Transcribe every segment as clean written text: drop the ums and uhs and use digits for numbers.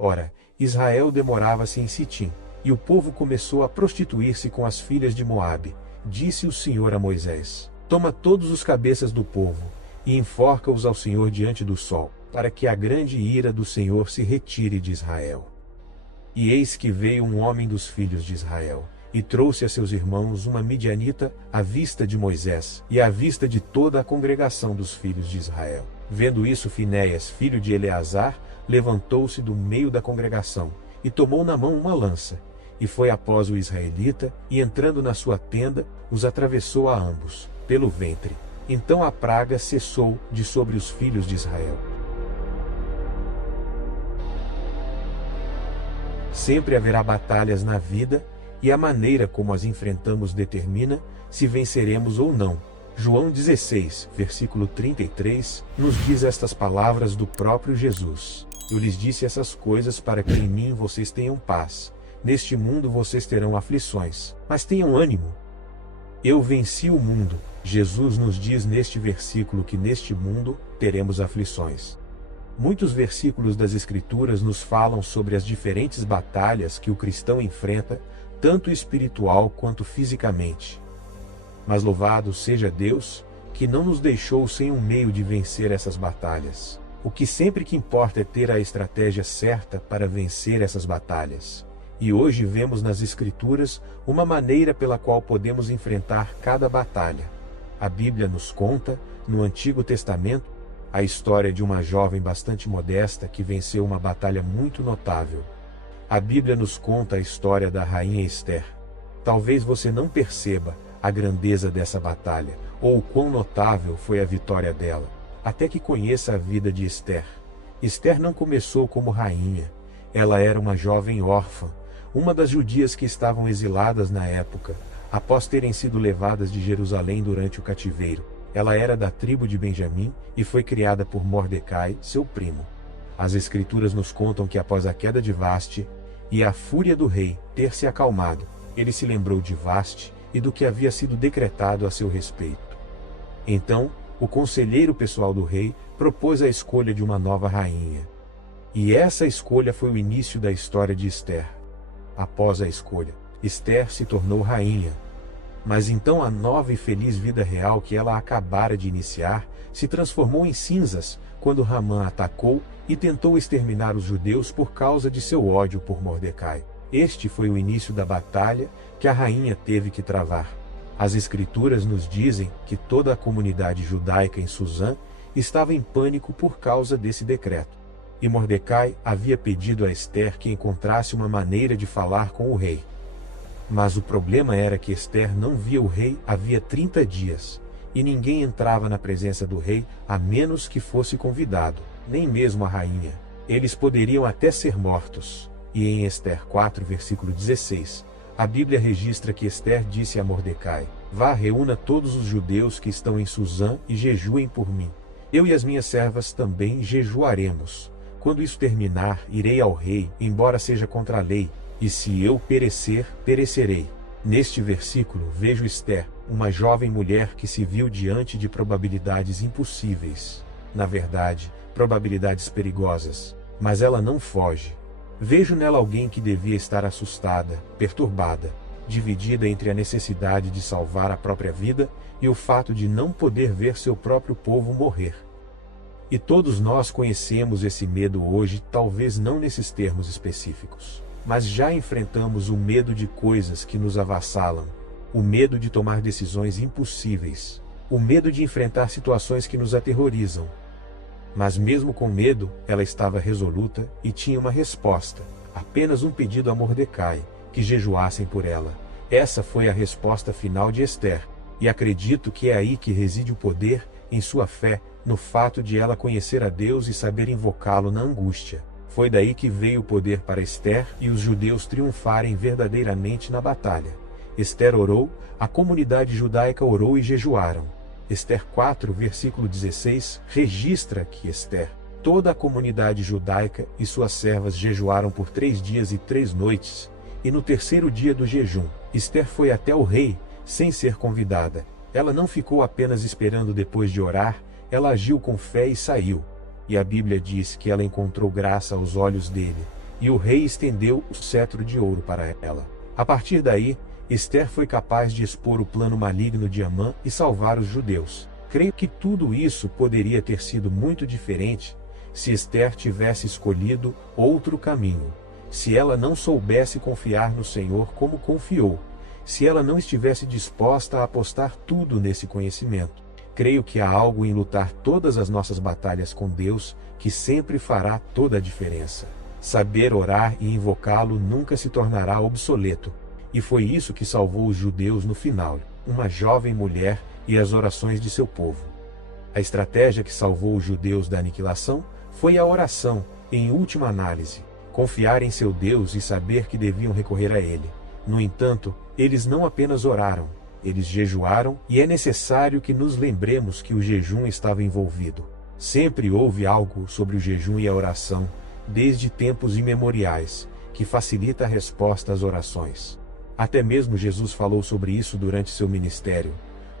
Ora, Israel demorava-se em Sitim, e o povo começou a prostituir-se com as filhas de Moabe. Disse o Senhor a Moisés: Toma todos os cabeças do povo, e enforca-os ao Senhor diante do sol, para que a grande ira do Senhor se retire de Israel. E eis que veio um homem dos filhos de Israel, e trouxe a seus irmãos uma midianita à vista de Moisés, e à vista de toda a congregação dos filhos de Israel. Vendo isso, Finéias, filho de Eleazar, levantou-se do meio da congregação, e tomou na mão uma lança, e foi após o israelita, e entrando na sua tenda, os atravessou a ambos, pelo ventre. Então a praga cessou de sobre os filhos de Israel. Sempre haverá batalhas na vida, e a maneira como as enfrentamos determina se venceremos ou não. João 16, versículo 33, nos diz estas palavras do próprio Jesus: Eu lhes disse essas coisas para que em mim vocês tenham paz. Neste mundo vocês terão aflições, mas tenham ânimo. Eu venci o mundo. Jesus nos diz neste versículo que neste mundo teremos aflições. Muitos versículos das Escrituras nos falam sobre as diferentes batalhas que o cristão enfrenta, tanto espiritual quanto fisicamente. Mas louvado seja Deus, que não nos deixou sem um meio de vencer essas batalhas. O que sempre que importa é ter a estratégia certa para vencer essas batalhas. E hoje vemos nas Escrituras uma maneira pela qual podemos enfrentar cada batalha. A Bíblia nos conta, no Antigo Testamento, a história de uma jovem bastante modesta que venceu uma batalha muito notável. A Bíblia nos conta a história da rainha Ester. Talvez você não perceba a grandeza dessa batalha, ou o quão notável foi a vitória dela, até que conheça a vida de Ester. Ester não começou como rainha. Ela era uma jovem órfã, uma das judias que estavam exiladas na época, após terem sido levadas de Jerusalém durante o cativeiro. Ela era da tribo de Benjamim e foi criada por Mordecai, seu primo. As Escrituras nos contam que após a queda de Vaste e a fúria do rei ter se acalmado, ele se lembrou de Vaste e do que havia sido decretado a seu respeito. Então, o conselheiro pessoal do rei propôs a escolha de uma nova rainha. E essa escolha foi o início da história de Ester. Após a escolha, Ester se tornou rainha. Mas então a nova e feliz vida real que ela acabara de iniciar se transformou em cinzas quando Hamã atacou e tentou exterminar os judeus por causa de seu ódio por Mordecai. Este foi o início da batalha que a rainha teve que travar. As Escrituras nos dizem que toda a comunidade judaica em Susã estava em pânico por causa desse decreto. E Mordecai havia pedido a Ester que encontrasse uma maneira de falar com o rei. Mas o problema era que Ester não via o rei havia 30 dias, e ninguém entrava na presença do rei a menos que fosse convidado, nem mesmo a rainha. Eles poderiam até ser mortos. E em Ester 4, versículo 16, a Bíblia registra que Ester disse a Mordecai: Vá, reúna todos os judeus que estão em Susã e jejuem por mim. Eu e as minhas servas também jejuaremos. Quando isso terminar, irei ao rei, embora seja contra a lei, e se eu perecer, perecerei. Neste versículo vejo Ester, uma jovem mulher que se viu diante de probabilidades impossíveis. Na verdade, probabilidades perigosas. Mas ela não foge. Vejo nela alguém que devia estar assustada, perturbada, dividida entre a necessidade de salvar a própria vida e o fato de não poder ver seu próprio povo morrer. E todos nós conhecemos esse medo hoje, talvez não nesses termos específicos. Mas já enfrentamos o medo de coisas que nos avassalam, o medo de tomar decisões impossíveis, o medo de enfrentar situações que nos aterrorizam. Mas mesmo com medo, ela estava resoluta e tinha uma resposta, apenas um pedido a Mordecai, que jejuassem por ela. Essa foi a resposta final de Ester, e acredito que é aí que reside o poder, em sua fé, no fato de ela conhecer a Deus e saber invocá-lo na angústia. Foi daí que veio o poder para Ester e os judeus triunfarem verdadeiramente na batalha. Ester orou, a comunidade judaica orou e jejuaram. Ester 4, versículo 16, registra que Ester, toda a comunidade judaica e suas servas jejuaram por 3 dias e 3 noites, e no terceiro dia do jejum, Ester foi até o rei, sem ser convidada. Ela não ficou apenas esperando depois de orar, ela agiu com fé e saiu. E a Bíblia diz que ela encontrou graça aos olhos dele, e o rei estendeu o cetro de ouro para ela. A partir daí, Ester foi capaz de expor o plano maligno de Amã e salvar os judeus. Creio que tudo isso poderia ter sido muito diferente se Ester tivesse escolhido outro caminho, se ela não soubesse confiar no Senhor como confiou, se ela não estivesse disposta a apostar tudo nesse conhecimento. Creio que há algo em lutar todas as nossas batalhas com Deus que sempre fará toda a diferença. Saber orar e invocá-lo nunca se tornará obsoleto. E foi isso que salvou os judeus no final, uma jovem mulher e as orações de seu povo. A estratégia que salvou os judeus da aniquilação foi a oração, em última análise, confiar em seu Deus e saber que deviam recorrer a Ele. No entanto, eles não apenas oraram, eles jejuaram, e é necessário que nos lembremos que o jejum estava envolvido. Sempre houve algo sobre o jejum e a oração, desde tempos imemoriais, que facilita a resposta às orações. Até mesmo Jesus falou sobre isso durante seu ministério.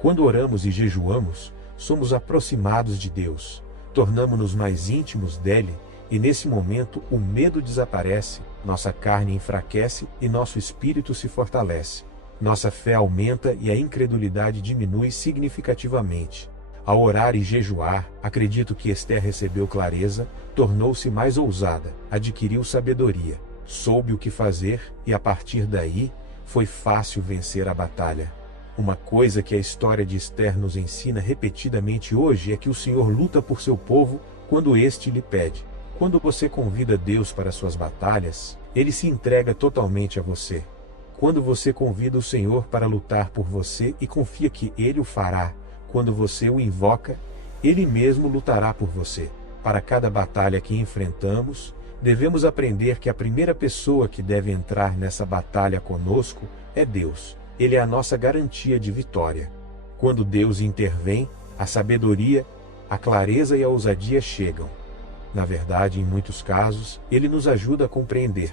Quando oramos e jejuamos, somos aproximados de Deus, tornamo-nos mais íntimos dele, e nesse momento o medo desaparece, nossa carne enfraquece e nosso espírito se fortalece. Nossa fé aumenta e a incredulidade diminui significativamente. Ao orar e jejuar, acredito que Ester recebeu clareza, tornou-se mais ousada, adquiriu sabedoria, soube o que fazer e a partir daí, foi fácil vencer a batalha. Uma coisa que a história de Ester nos ensina repetidamente hoje é que o Senhor luta por seu povo quando este lhe pede. Quando você convida Deus para suas batalhas, Ele se entrega totalmente a você. Quando você convida o Senhor para lutar por você e confia que Ele o fará, quando você o invoca, Ele mesmo lutará por você. Para cada batalha que enfrentamos, devemos aprender que a primeira pessoa que deve entrar nessa batalha conosco é Deus. Ele é a nossa garantia de vitória. Quando Deus intervém, a sabedoria, a clareza e a ousadia chegam. Na verdade, em muitos casos, Ele nos ajuda a compreender.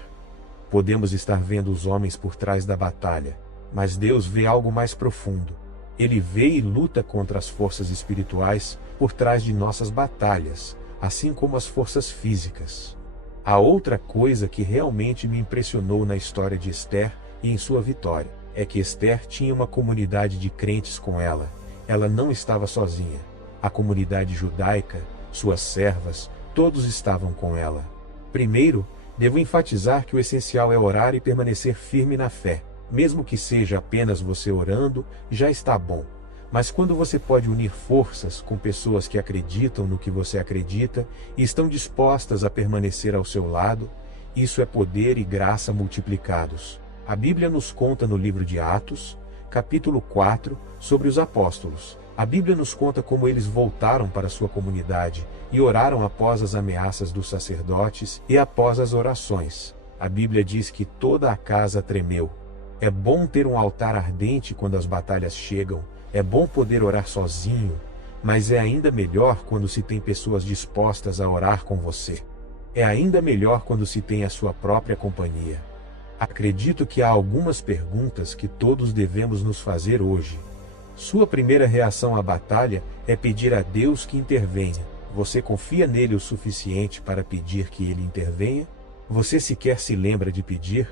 Podemos estar vendo os homens por trás da batalha, mas Deus vê algo mais profundo. Ele vê e luta contra as forças espirituais por trás de nossas batalhas, assim como as forças físicas. A outra coisa que realmente me impressionou na história de Ester e em sua vitória é que Ester tinha uma comunidade de crentes com ela. Ela não estava sozinha. A comunidade judaica, suas servas, todos estavam com ela. Primeiro, devo enfatizar que o essencial é orar e permanecer firme na fé. Mesmo que seja apenas você orando, já está bom. Mas quando você pode unir forças com pessoas que acreditam no que você acredita e estão dispostas a permanecer ao seu lado, isso é poder e graça multiplicados. A Bíblia nos conta no livro de Atos, capítulo 4, sobre os apóstolos. A Bíblia nos conta como eles voltaram para sua comunidade e oraram após as ameaças dos sacerdotes e após as orações. A Bíblia diz que toda a casa tremeu. É bom ter um altar ardente quando as batalhas chegam, é bom poder orar sozinho, mas é ainda melhor quando se tem pessoas dispostas a orar com você. É ainda melhor quando se tem a sua própria companhia. Acredito que há algumas perguntas que todos devemos nos fazer hoje. Sua primeira reação à batalha é pedir a Deus que intervenha. Você confia nele o suficiente para pedir que ele intervenha? Você sequer se lembra de pedir?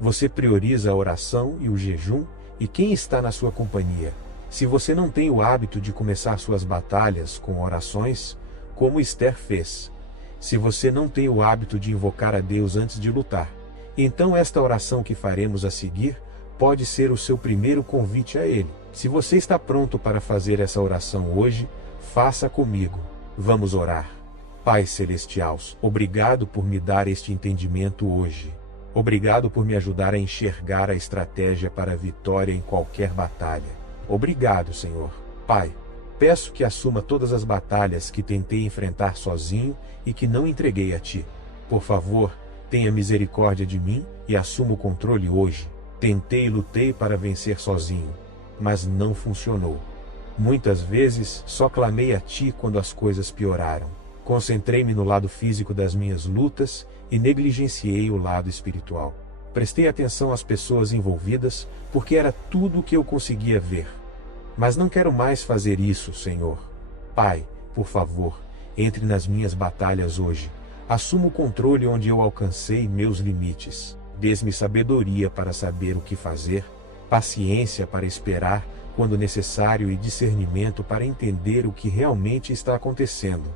Você prioriza a oração e o jejum? E quem está na sua companhia? Se você não tem o hábito de começar suas batalhas com orações, como Ester fez, se você não tem o hábito de invocar a Deus antes de lutar, então esta oração que faremos a seguir pode ser o seu primeiro convite a Ele. Se você está pronto para fazer essa oração hoje, faça comigo. Vamos orar. Pai Celestial, obrigado por me dar este entendimento hoje. Obrigado por me ajudar a enxergar a estratégia para a vitória em qualquer batalha. Obrigado, Senhor. Pai, peço que assuma todas as batalhas que tentei enfrentar sozinho e que não entreguei a Ti. Por favor, tenha misericórdia de mim e assuma o controle hoje. Tentei e lutei para vencer sozinho, mas não funcionou. Muitas vezes só clamei a Ti quando as coisas pioraram. Concentrei-me no lado físico das minhas lutas e negligenciei o lado espiritual. Prestei atenção às pessoas envolvidas porque era tudo o que eu conseguia ver. Mas não quero mais fazer isso, Senhor. Pai, por favor, entre nas minhas batalhas hoje. Assumo o controle onde eu alcancei meus limites. Dê-me sabedoria para saber o que fazer, paciência para esperar quando necessário e discernimento para entender o que realmente está acontecendo.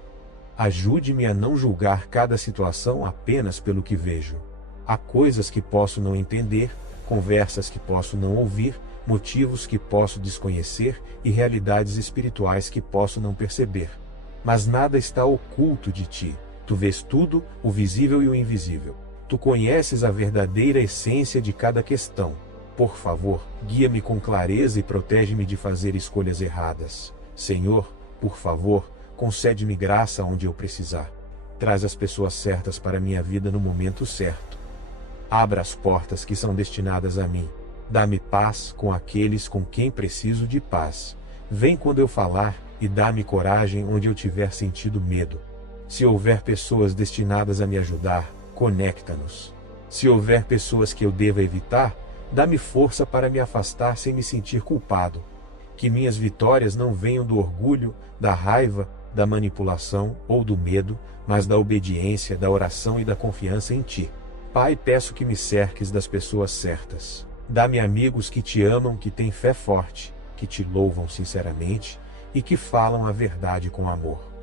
Ajude-me a não julgar cada situação apenas pelo que vejo. Há coisas que posso não entender, conversas que posso não ouvir, motivos que posso desconhecer e realidades espirituais que posso não perceber. Mas nada está oculto de ti. Tu vês tudo, o visível e o invisível. Tu conheces a verdadeira essência de cada questão. Por favor, guia-me com clareza e protege-me de fazer escolhas erradas. Senhor, por favor, concede-me graça onde eu precisar. Traz as pessoas certas para minha vida no momento certo. Abra as portas que são destinadas a mim. Dá-me paz com aqueles com quem preciso de paz. Vem quando eu falar e dá-me coragem onde eu tiver sentido medo. Se houver pessoas destinadas a me ajudar, conecta-nos. Se houver pessoas que eu deva evitar, dá-me força para me afastar sem me sentir culpado. Que minhas vitórias não venham do orgulho, da raiva, da manipulação ou do medo, mas da obediência, da oração e da confiança em Ti. Pai, peço que me cerques das pessoas certas. Dá-me amigos que Te amam, que têm fé forte, que Te louvam sinceramente e que falam a verdade com amor.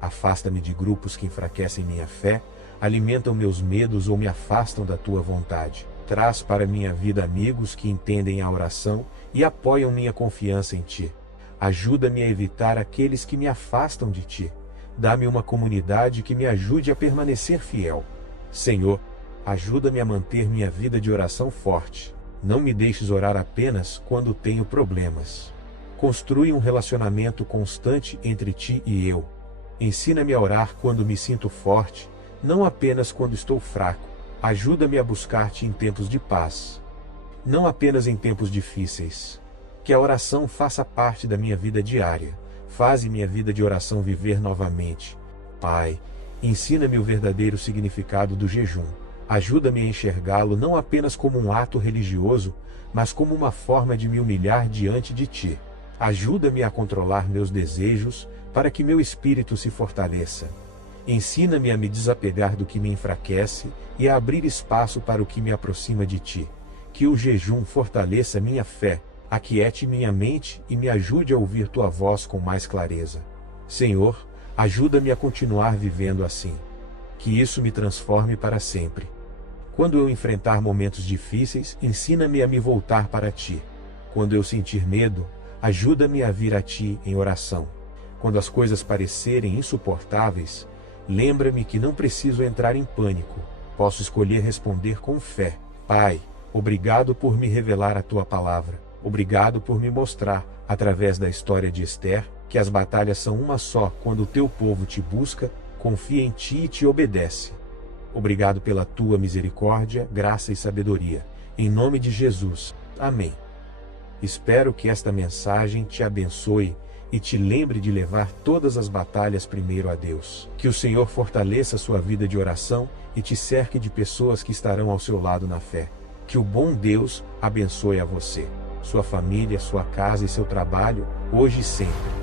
Afasta-me de grupos que enfraquecem minha fé, alimentam meus medos ou me afastam da Tua vontade. Traz para minha vida amigos que entendem a oração e apoiam minha confiança em Ti. Ajuda-me a evitar aqueles que me afastam de Ti. Dá-me uma comunidade que me ajude a permanecer fiel. Senhor, ajuda-me a manter minha vida de oração forte. Não me deixes orar apenas quando tenho problemas. Construi um relacionamento constante entre Ti e eu. Ensina-me a orar quando me sinto forte, não apenas quando estou fraco. Ajuda-me a buscar-Te em tempos de paz, não apenas em tempos difíceis. Que a oração faça parte da minha vida diária. Faze minha vida de oração viver novamente. Pai, ensina-me o verdadeiro significado do jejum. Ajuda-me a enxergá-lo não apenas como um ato religioso, mas como uma forma de me humilhar diante de Ti. Ajuda-me a controlar meus desejos, para que meu espírito se fortaleça. Ensina-me a me desapegar do que me enfraquece e a abrir espaço para o que me aproxima de Ti. Que o jejum fortaleça minha fé, aquiete minha mente e me ajude a ouvir Tua voz com mais clareza. Senhor, ajuda-me a continuar vivendo assim. Que isso me transforme para sempre. Quando eu enfrentar momentos difíceis, ensina-me a me voltar para Ti. Quando eu sentir medo, ajuda-me a vir a Ti em oração. Quando as coisas parecerem insuportáveis, lembra-me que não preciso entrar em pânico. Posso escolher responder com fé. Pai, obrigado por me revelar a Tua palavra. Obrigado por me mostrar, através da história de Esther, que as batalhas são uma só quando o Teu povo Te busca, confia em Ti e Te obedece. Obrigado pela Tua misericórdia, graça e sabedoria. Em nome de Jesus. Amém. Espero que esta mensagem te abençoe e te lembre de levar todas as batalhas primeiro a Deus. Que o Senhor fortaleça sua vida de oração e te cerque de pessoas que estarão ao seu lado na fé. Que o bom Deus abençoe a você, sua família, sua casa e seu trabalho, hoje e sempre.